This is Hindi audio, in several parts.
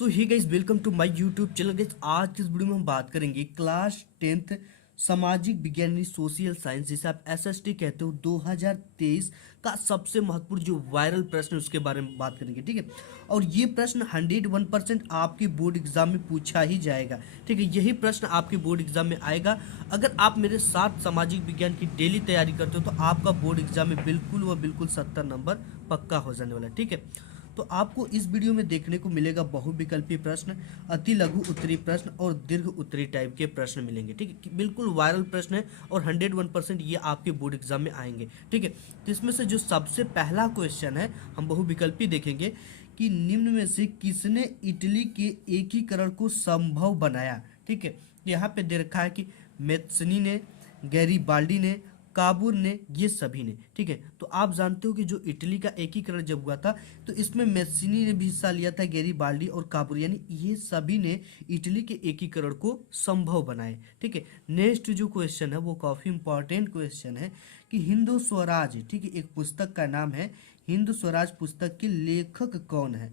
So hi guys, welcome to my YouTube channel. Guys, आज की इस वीडियो में हम बात करेंगे क्लास 10th सामाजिक विज्ञान यानी सोशल साइंस, जिसे आप एसएसटी कहते हो, 2023 का सबसे महत्वपूर्ण जो वायरल प्रश्न है उसके बारे में बात करेंगे। ठीक है, और ये प्रश्न 101% आपके बोर्ड एग्जाम में पूछा ही जाएगा। ठीक है, यही प्रश्न आपके बोर्ड एग्जाम में आएगा। अगर आप मेरे साथ सामाजिक विज्ञान की डेली तैयारी करते हो तो आपका बोर्ड एग्जाम में बिल्कुल व बिल्कुल 70 नंबर पक्का हो जाने वाला है। ठीक है, तो आपको इस वीडियो में देखने को मिलेगा बहुविकल्पीय प्रश्न, अति लघु उत्तरीय प्रश्न और दीर्घ उत्तरीय टाइप के प्रश्न मिलेंगे। ठीक है, बिल्कुल वायरल प्रश्न है और 101% ये आपके बोर्ड एग्जाम में आएंगे। ठीक है, तो इसमें से जो सबसे पहला क्वेश्चन है, हम बहुविकल्पी देखेंगे कि निम्न में से किसने इटली के एकीकरण को संभव बनाया। ठीक है, यहाँ पे दे रखा है कि मेत्सनी ने, गैरीबाल्डी ने, काबूर ने, ये सभी ने। ठीक है, तो आप जानते हो कि जो इटली का एकीकरण जब हुआ था तो इसमें मेस्सिनी ने भी हिस्सा लिया था, गैरीबाल्डी और काबूर, यानी ये सभी ने इटली के एकीकरण को संभव बनाए। ठीक है, नेक्स्ट जो क्वेश्चन है वो काफी इंपॉर्टेंट क्वेश्चन है कि हिंदू स्वराज, ठीक है, एक पुस्तक का नाम है, हिंदू स्वराज पुस्तक के लेखक कौन है।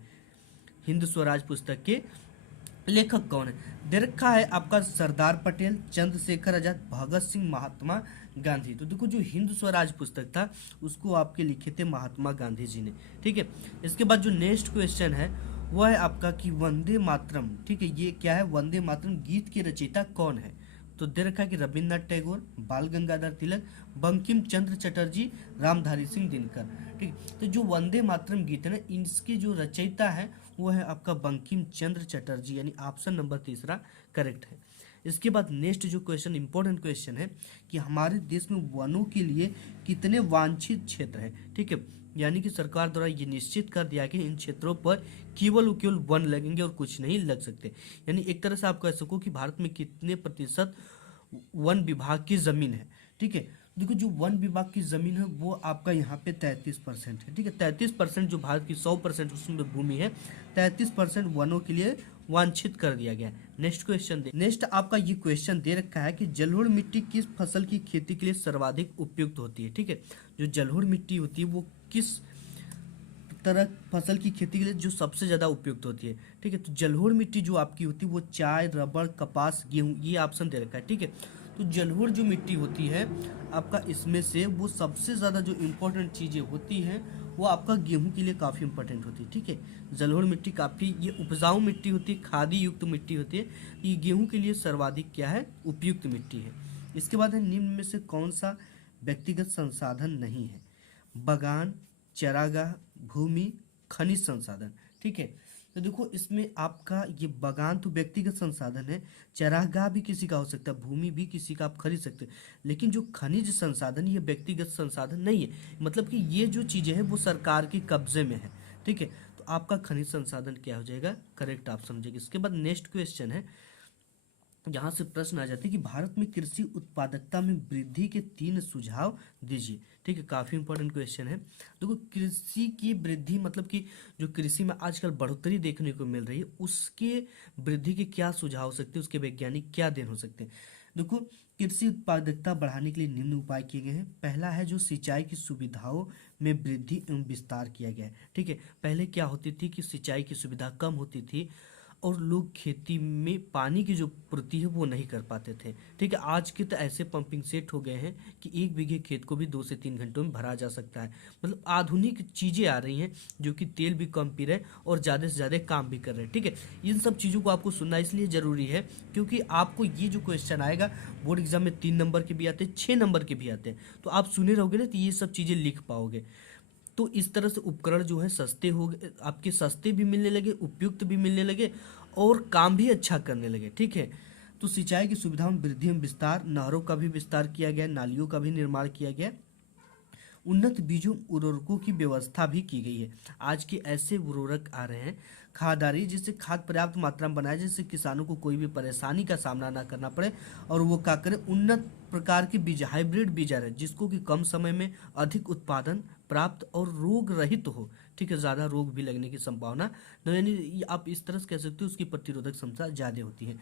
हिंद स्वराज पुस्तक के लेखक कौन है, दे रखा है आपका सरदार पटेल, चंद्रशेखर आजाद, भगत सिंह, महात्मा गांधी। तो देखो, जो हिंद स्वराज पुस्तक था उसको आपके लिखे थे महात्मा गांधी जी ने। ठीक है, इसके बाद जो नेक्स्ट क्वेश्चन है वह है आपका कि वंदे मातरम, ठीक है, ये क्या है, वंदे मातरम गीत के रचयिता कौन है। तो दे रखा है कि रविन्द्रनाथ टैगोर, बाल गंगाधर तिलक, बंकिम चंद्र चटर्जी, रामधारी सिंह दिनकर। ठीक, तो जो वंदे मातरम गीत है ना, इसके जो रचयिता है वो है आपका बंकिम चंद्र चटर्जी, यानी ऑप्शन नंबर तीसरा करेक्ट है। इसके बाद नेक्स्ट जो क्वेश्चन, इंपॉर्टेंट क्वेश्चन है कि हमारे देश में वनों के लिए कितने वांछित क्षेत्र हैं। ठीक है, यानी कि सरकार द्वारा ये निश्चित कर दिया कि इन क्षेत्रों पर केवल वन लगेंगे और कुछ नहीं लग सकते। यानी एक तरह से आप कह सको कि भारत में कितने प्रतिशत वन विभाग की जमीन है। ठीक है, देखो, जो वन विभाग की जमीन है वो आपका यहाँ पे 33% है। ठीक है, 33% जो भारत की 100% उसमें भूमि है, 33% वनों के लिए वांछित कर दिया गया है। नेक्स्ट क्वेश्चन दे, नेक्स्ट आपका ये क्वेश्चन दे रखा है कि जलोढ़ मिट्टी किस फसल की खेती के लिए सर्वाधिक उपयुक्त होती है। ठीक है, जो जलोढ़ मिट्टी होती है वो किस तरह फसल की खेती के लिए जो सबसे ज़्यादा उपयुक्त होती है। ठीक है, तो जलोढ़ मिट्टी जो आपकी होती है वो चाय, रबड़, कपास, गेहूँ, ये ऑप्शन दे रखा है। ठीक है, तो जलोढ़ जो मिट्टी होती है आपका, इसमें से वो सबसे ज़्यादा जो इम्पोर्टेंट चीज़ें होती हैं वो आपका गेहूं के लिए काफ़ी इंपॉर्टेंट होती है। ठीक है, जलोढ़ मिट्टी काफ़ी ये उपजाऊ मिट्टी होती है, खादी युक्त मिट्टी होती है, ये गेहूं के लिए सर्वाधिक क्या है, उपयुक्त मिट्टी है। इसके बाद है निम्न में से कौन सा व्यक्तिगत संसाधन नहीं है, बगान, चरागाह, भूमि, खनिज संसाधन। ठीक है, तो देखो, इसमें आपका ये बगान तो व्यक्तिगत संसाधन है, चरागाह भी किसी का हो सकता है, भूमि भी किसी का आप खरीद सकते हैं, लेकिन जो खनिज संसाधन ये व्यक्तिगत संसाधन नहीं है, मतलब कि ये जो चीज़ें हैं वो सरकार के कब्जे में है। ठीक है, तो आपका खनिज संसाधन क्या हो जाएगा, करेक्ट ऑप्शन हो जाएगा। इसके बाद नेक्स्ट क्वेश्चन है, यहाँ से प्रश्न आ जाते हैं कि भारत में कृषि उत्पादकता में वृद्धि के 3 सुझाव दीजिए। ठीक है, काफी इंपॉर्टेंट क्वेश्चन है। देखो, कृषि की वृद्धि मतलब कि जो कृषि में आजकल बढ़ोतरी देखने को मिल रही है उसके वृद्धि के क्या सुझाव हो सकते हैं, उसके वैज्ञानिक क्या देन हो सकते हैं। देखो, कृषि उत्पादकता बढ़ाने के लिए निम्न उपाय किए गए हैं। पहला है जो सिंचाई की सुविधाओं में वृद्धि एवं विस्तार किया गया है। ठीक है, पहले क्या होती थी कि सिंचाई की सुविधा कम होती थी और लोग खेती में पानी की जो पूर्ति है वो नहीं कर पाते थे। ठीक है, आज के तो ऐसे पंपिंग सेट हो गए हैं कि 1 बीघे खेत को भी 2 से 3 घंटों में भरा जा सकता है। मतलब आधुनिक चीज़ें आ रही हैं जो कि तेल भी कम पी रहे हैं और ज़्यादा से ज़्यादा काम भी कर रहे हैं। ठीक है, इन सब चीज़ों को आपको सुनना इसलिए ज़रूरी है क्योंकि आपको ये जो क्वेश्चन आएगा बोर्ड एग्जाम में 3 नंबर के भी आते हैं, 6 नंबर के भी आते हैं, तो आप सुने रहोगे ना तो ये सब चीज़ें लिख पाओगे। तो इस तरह से उपकरण जो है सस्ते हो गए, आपके सस्ते भी मिलने लगे, उपयुक्त भी मिलने लगे और काम भी अच्छा करने लगे। ठीक है, तो सिंचाई की सुविधाओं में वृद्धि एवं विस्तार, नहरों का भी विस्तार किया गया, नालियों का भी निर्माण किया गया, उन्नत बीजों उर्वरकों की व्यवस्था भी की गई है। आज के ऐसे उर्वरक आ रहे हैं खादारी, जिससे खाद पर्याप्त मात्रा में बनाए, जिससे किसानों को कोई भी परेशानी का सामना ना करना पड़े, और वो क्या करें, उन्नत प्रकार के बीज, हाइब्रिड बीज आ रहे हैं जिसको कि कम समय में अधिक उत्पादन प्राप्त और रोग रहित हो। ठीक है, ज़्यादा रोग भी लगने की संभावना न, यानी आप इस तरह से कह सकते हो उसकी प्रतिरोधक क्षमता ज़्यादा होती है।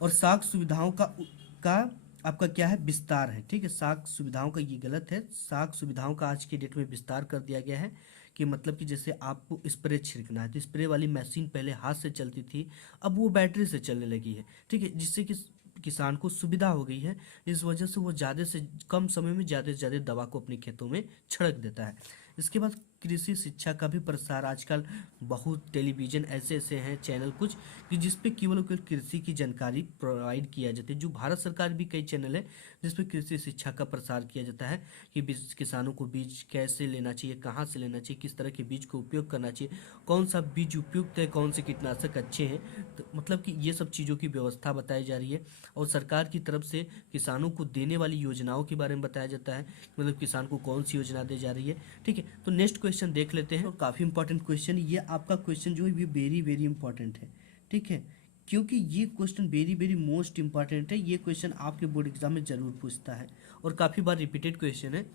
और साख सुविधाओं का आपका क्या है, विस्तार है। ठीक है, साख सुविधाओं का ये गलत है, साख सुविधाओं का आज की डेट में विस्तार कर दिया गया है कि मतलब कि जैसे आपको स्प्रे छिड़कना है तो स्प्रे वाली मशीन पहले हाथ से चलती थी, अब वो बैटरी से चलने लगी है, ठीक है, जिससे कि किसान को सुविधा हो गई है। इस वजह से वो ज़्यादा से कम समय में ज़्यादा से ज़्यादा दवा को अपने खेतों में छिड़क देता है। इसके बाद कृषि शिक्षा का भी प्रसार आजकल बहुत टेलीविज़न ऐसे ऐसे हैं चैनल कुछ कि जिस पे केवल और केवल कृषि की जानकारी प्रोवाइड किया जाता है। जो भारत सरकार भी कई चैनल है जिस पे कृषि शिक्षा का प्रसार किया जाता है कि किसानों को बीज कैसे लेना चाहिए, कहाँ से लेना चाहिए, किस तरह के बीज को उपयोग करना चाहिए, कौन सा बीज उपयुक्त है, कौन से कीटनाशक अच्छे हैं। तो मतलब कि ये सब चीज़ों की व्यवस्था बताई जा रही है और सरकार की तरफ से किसानों को देने वाली योजनाओं के बारे में बताया जाता है, मतलब किसान को कौन सी योजना दी जा रही है। ठीक है, तो नेक्स्ट क्वेश्चन देख लेते हैं। और काफ़ी इंपॉर्टेंट क्वेश्चन, ये आपका क्वेश्चन जो है ये वेरी वेरी इंपॉर्टेंट है, ठीक है, क्योंकि ये question very very most important है। ये क्वेश्चन आपके बोर्ड एग्जाम में जरूर पूछता है और काफ़ी बार रिपीटेड क्वेश्चन है।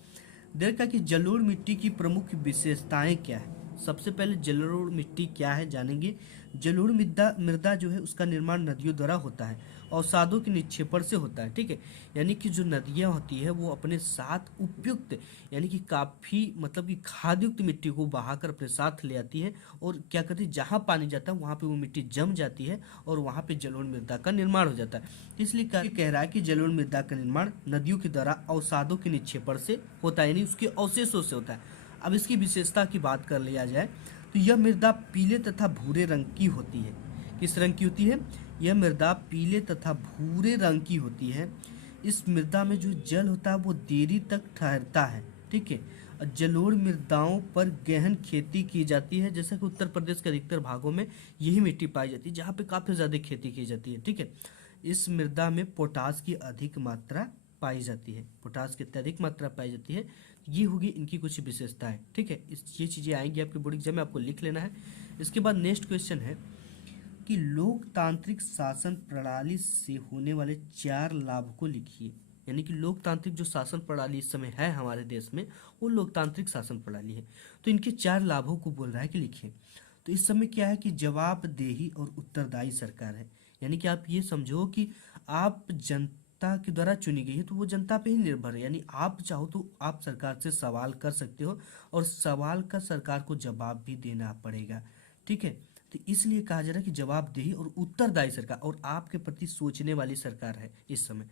देखा कि जलोढ़ मिट्टी की प्रमुख विशेषताएं क्या है। सबसे पहले जलोढ़ मिट्टी क्या है जानेंगे। जलोढ़ मृदा मृदा जो है उसका निर्माण नदियों द्वारा होता है, अवसादों के निक्षेपण से होता है, ठीक है, यानी कि जो नदियाँ होती है वो अपने साथ उपयुक्त यानी कि काफ़ी मतलब कि खादयुक्त मिट्टी को बहाकर अपने साथ ले आती है और क्या करती है, जहाँ पानी जाता है वहाँ पे वो मिट्टी जम जाती है और वहाँ पे जलोढ़ मृदा का निर्माण हो जाता है। इसलिए कह रहा है कि जलोढ़ मृदा का निर्माण नदियों के द्वारा अवसादों के निक्षेपण से होता है, यानी उसके अवशेषों से होता है। अब इसकी विशेषता की बात कर लिया जाए तो यह मृदा पीले तथा भूरे रंग की होती है। किस रंग की होती है? यह मृदा पीले तथा भूरे रंग की होती है। इस मृदा में जो जल होता है वो देरी तक ठहरता है, ठीक है। और जलोढ़ मृदाओं पर गहन खेती की जाती है, जैसा कि उत्तर प्रदेश के अधिकतर भागों में यही मिट्टी पाई जाती है जहाँ पे काफ़ी ज़्यादा खेती की जाती है, ठीक है। इस मृदा में पोटास की अधिक मात्रा पाई जाती है, पोटास की अत्यधिक मात्रा पाई जाती है। ये होगी इनकी कुछ विशेषताएं, ठीक है। ये चीज़ें आएंगी आपके बोर्ड एग्जाम में, आपको लिख लेना है। इसके बाद नेक्स्ट क्वेश्चन है कि लोकतांत्रिक शासन प्रणाली से होने वाले 4 लाभ को लिखिए। यानी कि लोकतांत्रिक जो शासन प्रणाली इस समय है हमारे देश में वो लोकतांत्रिक शासन प्रणाली है, तो इनके 4 लाभों को बोल रहा है कि लिखिए। तो इस समय क्या है कि जवाबदेही और उत्तरदायी सरकार है, यानी कि आप ये समझो कि आप जनता के द्वारा चुनी गई है तो वो जनता पे ही निर्भर है, यानी आप चाहो तो आप सरकार से सवाल कर सकते हो और सवाल का सरकार को जवाब भी देना पड़ेगा, ठीक है। तो इसलिए कहा जा रहा है कि जवाबदेही और उत्तरदायी सरकार और आपके प्रति सोचने वाली सरकार है इस समय।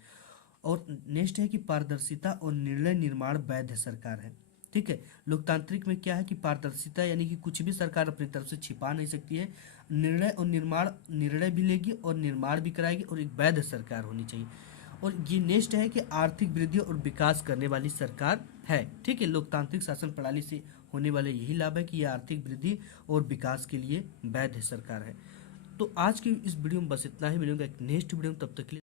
और नेक्स्ट है कि पारदर्शिता और निर्णय निर्माण वैध सरकार है, ठीक है। लोकतांत्रिक में क्या है कि पारदर्शिता यानी कि कुछ भी सरकार अपनी तरफ से छिपा नहीं सकती है, निर्णय भी लेगी और निर्माण भी कराएगी और एक वैध सरकार होनी चाहिए। और ये नेक्स्ट है कि आर्थिक वृद्धि और विकास करने वाली सरकार है, ठीक है। लोकतांत्रिक शासन प्रणाली से होने वाले यही लाभ है कि यह आर्थिक वृद्धि और विकास के लिए वैध सरकार है। तो आज की इस वीडियो में बस इतना ही, मिलेंगे एक नेक्स्ट वीडियो में, तब तक के लिए